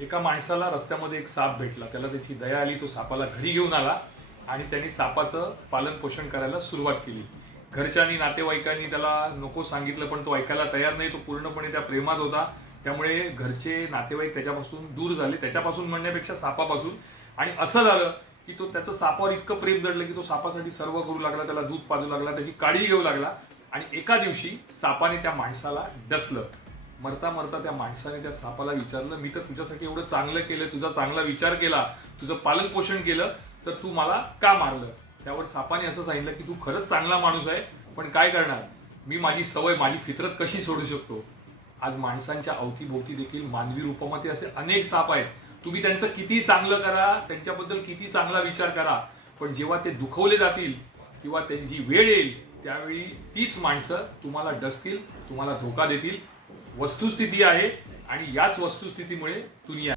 एका माणसाला रस्त्यामध्ये एक साप भेटला. त्याला त्याची दया आली. तो सापाला घरी घेऊन आला आणि त्यांनी सापाचं पालन पोषण करायला सुरुवात केली. घरच्यांनी नातेवाईकांनी त्याला नको सांगितलं, पण तो ऐकायला तयार नाही. तो पूर्णपणे त्या प्रेमात होता. त्यामुळे घरचे नातेवाईक त्याच्यापासून दूर झाले, त्याच्यापासून म्हणण्यापेक्षा सापापासून. आणि असं झालं की तो त्याचं सापावर इतकं प्रेम जडलं की तो सापासाठी सर्व करू लागला, त्याला दूध पाजू लागला, त्याची काळजी घेऊ लागला. आणि एका दिवशी सापाने त्या माणसाला डसलं. मरता मरता त्या माणसाने त्या सापाला विचारलं, मी तर तुझ्यासाठी एवढं चांगलं केलं, तुझा चांगला विचार केला, तुझं पालन पोषण केलं, तर तू मला का मारलं? त्यावर सापाने असं सांगितलं की तू खरंच चांगला माणूस आहे, पण काय करणार, मी माझी सवय, माझी फितरत कशी सोडू शकतो? आज माणसांच्या अवतीभोवती देखील मानवी रूपामध्ये असे अनेक साप आहेत. तुम्ही त्यांचं किती चांगलं करा, त्यांच्याबद्दल किती चांगला विचार करा, पण जेव्हा ते दुखवले जातील किंवा त्यांची वेळ येईल त्यावेळी तीच माणसं तुम्हाला डसतील, तुम्हाला धोका देतील. वस्तुस्थिती आहे आणि याच वस्तुस्थितीमुळे दुनिया